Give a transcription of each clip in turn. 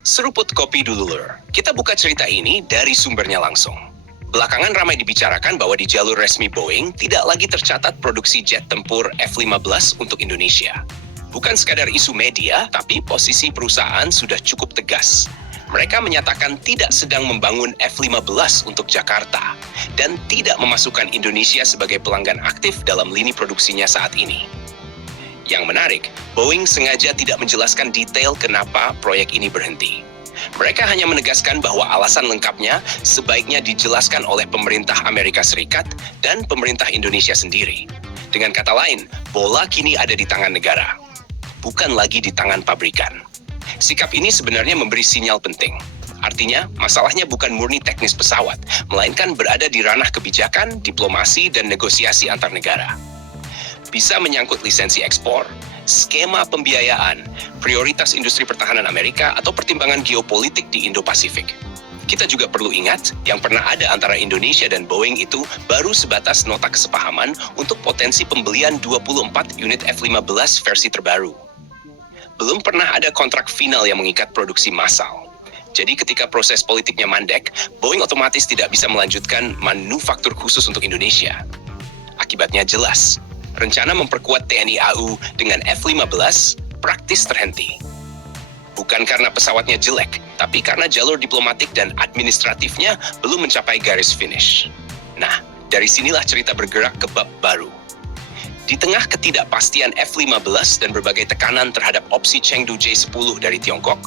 Seruput kopi dulu, Lur. Kita buka cerita ini dari sumbernya langsung. Belakangan ramai dibicarakan bahwa di jalur resmi Boeing tidak lagi tercatat produksi jet tempur F-15 untuk Indonesia. Bukan sekadar isu media, tapi posisi perusahaan sudah cukup tegas. Mereka menyatakan tidak sedang membangun F-15 untuk Jakarta dan tidak memasukkan Indonesia sebagai pelanggan aktif dalam lini produksinya saat ini. Yang menarik, Boeing sengaja tidak menjelaskan detail kenapa proyek ini berhenti. Mereka hanya menegaskan bahwa alasan lengkapnya sebaiknya dijelaskan oleh pemerintah Amerika Serikat dan pemerintah Indonesia sendiri. Dengan kata lain, bola kini ada di tangan negara, bukan lagi di tangan pabrikan. Sikap ini sebenarnya memberi sinyal penting. Artinya, masalahnya bukan murni teknis pesawat, melainkan berada di ranah kebijakan, diplomasi, dan negosiasi antar negara. Bisa menyangkut lisensi ekspor, skema pembiayaan, prioritas industri pertahanan Amerika, atau pertimbangan geopolitik di Indo-Pasifik. Kita juga perlu ingat, yang pernah ada antara Indonesia dan Boeing itu baru sebatas nota kesepahaman untuk potensi pembelian 24 unit F-15 versi terbaru. Belum pernah ada kontrak final yang mengikat produksi massal. Jadi ketika proses politiknya mandek, Boeing otomatis tidak bisa melanjutkan manufaktur khusus untuk Indonesia. Akibatnya jelas. Rencana memperkuat TNI AU dengan F-15 praktis terhenti. Bukan karena pesawatnya jelek, tapi karena jalur diplomatik dan administratifnya belum mencapai garis finish. Nah, dari sinilah cerita bergerak ke bab baru. Di tengah ketidakpastian F-15 dan berbagai tekanan terhadap opsi Chengdu J-10 dari Tiongkok,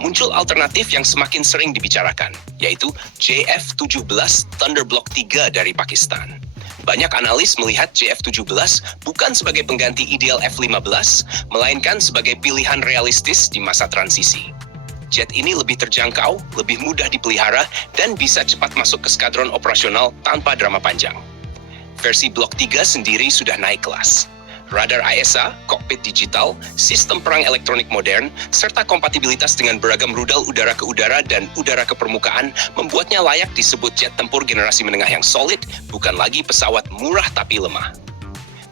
muncul alternatif yang semakin sering dibicarakan, yaitu JF-17 Thunder Block 3 dari Pakistan. Banyak analis melihat JF-17 bukan sebagai pengganti ideal F-15, melainkan sebagai pilihan realistis di masa transisi. Jet ini lebih terjangkau, lebih mudah dipelihara, dan bisa cepat masuk ke skadron operasional tanpa drama panjang. Versi Block 3 sendiri sudah naik kelas. Radar ISA, kokpit digital, sistem perang elektronik modern, serta kompatibilitas dengan beragam rudal udara ke udara dan udara ke permukaan membuatnya layak disebut jet tempur generasi menengah yang solid, bukan lagi pesawat murah tapi lemah.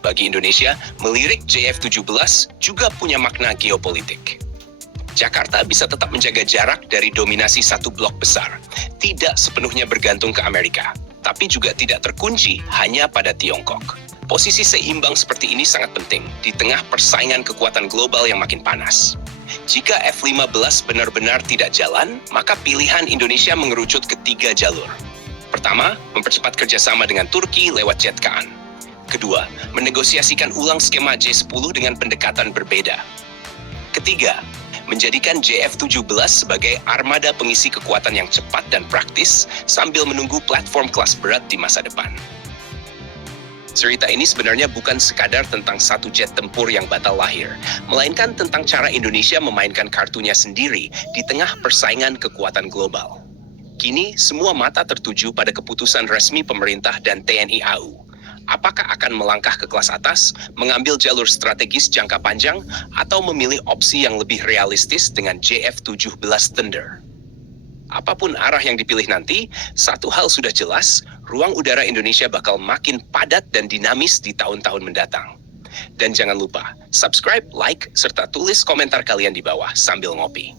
Bagi Indonesia, melirik JF-17 juga punya makna geopolitik. Jakarta bisa tetap menjaga jarak dari dominasi satu blok besar, tidak sepenuhnya bergantung ke Amerika, tapi juga tidak terkunci hanya pada Tiongkok. Posisi seimbang seperti ini sangat penting di tengah persaingan kekuatan global yang makin panas. Jika F-15 benar-benar tidak jalan, maka pilihan Indonesia mengerucut ke 3 jalur. Pertama, mempercepat kerjasama dengan Turki lewat Jet Kaan. Kedua, menegosiasikan ulang skema J-10 dengan pendekatan berbeda. Ketiga, menjadikan JF-17 sebagai armada pengisi kekuatan yang cepat dan praktis sambil menunggu platform kelas berat di masa depan. Cerita ini sebenarnya bukan sekadar tentang satu jet tempur yang batal lahir, melainkan tentang cara Indonesia memainkan kartunya sendiri di tengah persaingan kekuatan global. Kini, semua mata tertuju pada keputusan resmi pemerintah dan TNI AU. Apakah akan melangkah ke kelas atas, mengambil jalur strategis jangka panjang, atau memilih opsi yang lebih realistis dengan JF-17 Thunder? Apapun arah yang dipilih nanti, satu hal sudah jelas, ruang udara Indonesia bakal makin padat dan dinamis di tahun-tahun mendatang. Dan jangan lupa, subscribe, like, serta tulis komentar kalian di bawah sambil ngopi.